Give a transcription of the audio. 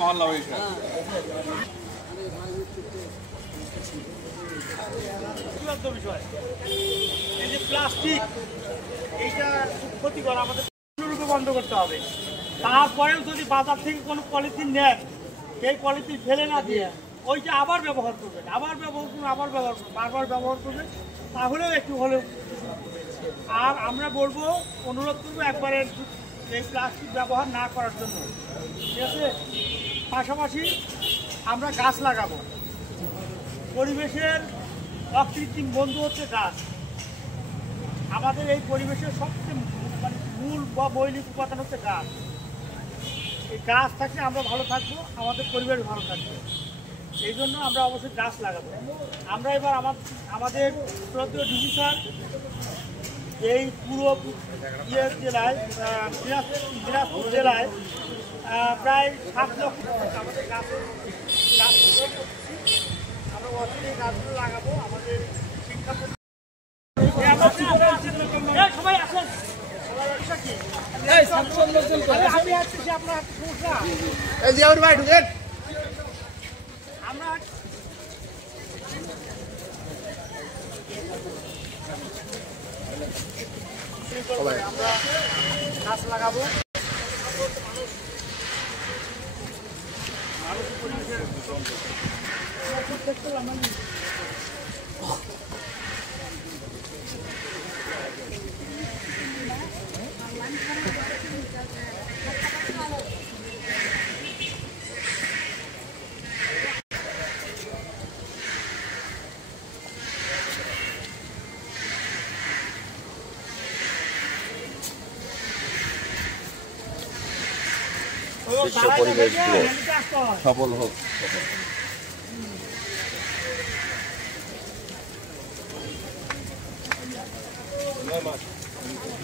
মহল্লা হয়েছে। বিষয় এই যে প্লাস্টিক, এইটা ক্ষতিকর, আমাদের রূপে বন্ধ করতে হবে। তারপরেও যদি বাজার থেকে কোনো পলিথিন নেন, সেই পলিথিন ফেলে না দিয়ে ওইটা আবার ব্যবহার করবেন, আবার ব্যবহার করবেন, আবার ব্যবহার করবেন, বারবার ব্যবহার করবেন, তাহলেও একটু হলেও। আর আমরা বলবো, অনুরোধ করবো একবারে এই প্লাস্টিক ব্যবহার না করার জন্য, ঠিক আছে? পাশাপাশি আমরা গাছ লাগাবো। পরিবেশের অকৃত্রিম বন্ধু হচ্ছে গাছ। আমাদের এই পরিবেশের সবচেয়ে মূল বা মৌলিক উপাদান হচ্ছে গাছ। এই গাছ থাকলে আমরা ভালো থাকবো, আমাদের পরিবেশ ভালো থাকবে। এই জন্য আমরা অবশ্যই গাছ লাগাবো। আমরা এবার আমাদের শ্রদ্ধেয় ডিসি স্যার এই পুরো জেলায়, দিনাজপুর জেলায় প্রায় 7 লক্ষ আমাদের গাছ আমরা অচিরে গাছগুলো লাগাবো। আমাদের শিক্ষা সবাই আসেন, আমি আসছি, আপনার সমস্যা আমরা গাছ লাগাবো। বিশ্ব পরিবেশ দিবস সফল হোক।